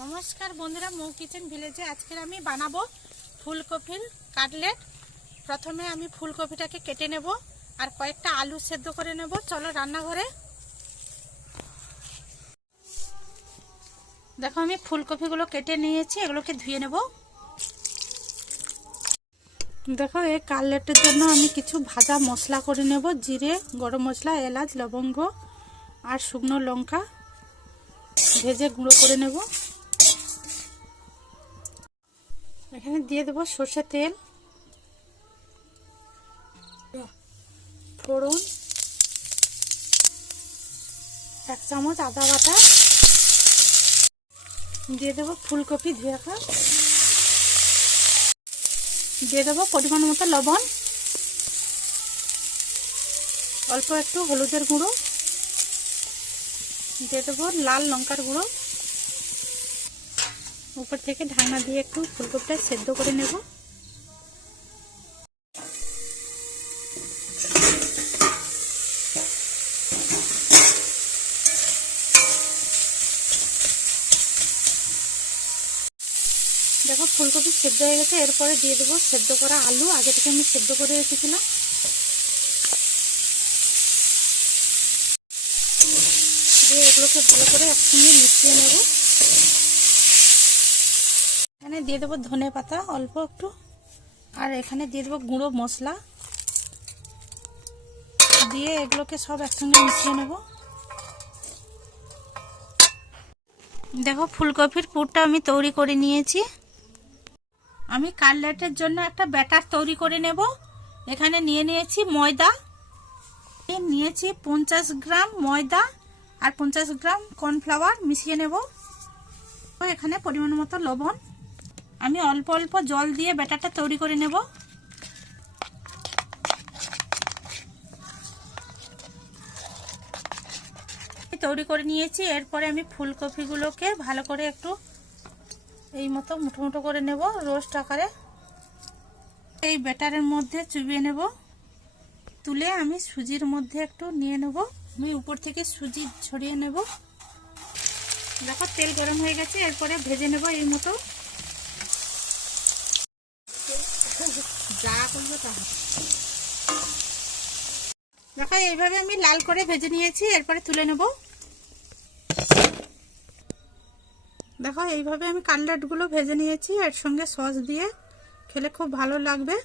নমস্কার বন্ধুরা, মৌ কিচেন ভিলেজে আজকের আমি বানাবো ফুলকপির কাটলেট। প্রথমে আমি ফুলকপিটাকে কেটে নেব আর কয়েকটা আলু সেদ্ধ করে নেব। চলো রান্নাঘরে। দেখো, আমি ফুলকপিগুলো কেটে নিয়েছি, এগুলোকে ধুয়ে নেব। দেখো, এই কাটলেটের জন্য আমি কিছু ভাজা মশলা করে নেব, জিরে, গরম মশলা, এলাচ, লবঙ্গ আর শুকনো লঙ্কা। ভেজে গুঁড়ো করে নেব। এখানে দিয়ে দেবো সর্ষের তেল। ফোড়ন। এক চামচ আদা বাটা। দিয়ে দেবো ফুলকপি ধুয়ে রাখা দিয়ে দেবো পরিমাণ মতো লবণ। অল্প একটু হলুদের গুঁড়ো। দিয়ে দেবো লাল লঙ্কার গুঁড়ো। উপর থেকে ঢাকনা দিয়ে একটু ফুলকপিটা সেদ্ধ করে নেব। দেখো, ফুলকপি সেদ্ধ হয়ে গেছে, এরপরে দিয়ে দেবো সেদ্ধ করা আলু। আগে থেকে আমি সেদ্ধ করে রেখেছিলাম। দিয়ে এগুলোকে ভালো করে একসঙ্গে মিশিয়ে নেব। এখানে দিয়ে দেবো ধনে পাতা, অল্প একটু। আর এখানে দিয়ে দেবো গুঁড়ো মশলা। দিয়ে এগুলোকে সব একসঙ্গে মিশিয়ে নেব। দেখো, ফুলকপির পুরটা আমি তৈরি করে নিয়েছি। আমি কাটলেটের জন্য একটা ব্যাটার তৈরি করে নেব। এখানে নিয়ে নিয়েছি ময়দা। নিয়েছি পঞ্চাশ গ্রাম ময়দা আর পঞ্চাশ গ্রাম কর্নফ্লাওয়ার মিশিয়ে নেব। এখানে পরিমাণ মতো লবণ। আমি অল্প অল্প জল দিয়ে ব্যাটারটা তৈরি করে নেব। তৈরি করে নিয়েছি, এরপরে আমি ফুলকপিগুলোকে ভালো করে একটু এই মতো মুঠো মুঠো করে নেব রোস্ট আকারে। এই ব্যাটারের মধ্যে চুবিয়ে নেব। তুলে আমি সুজির মধ্যে একটু নিয়ে নেব। আমি উপর থেকে সুজি ছড়িয়ে নেব। দেখো তেল গরম হয়ে গেছে, এরপরে ভেজে নেব এই মতো। দেখো, এইভাবে আমি লাল করে ভেজে নিয়েছি, এরপরে তুলে নেব। দেখো, এইভাবে আমি কাটলেটগুলো ভেজে নিয়েছি, এর সঙ্গে সস দিয়ে। খেলে খুব ভালো লাগবে।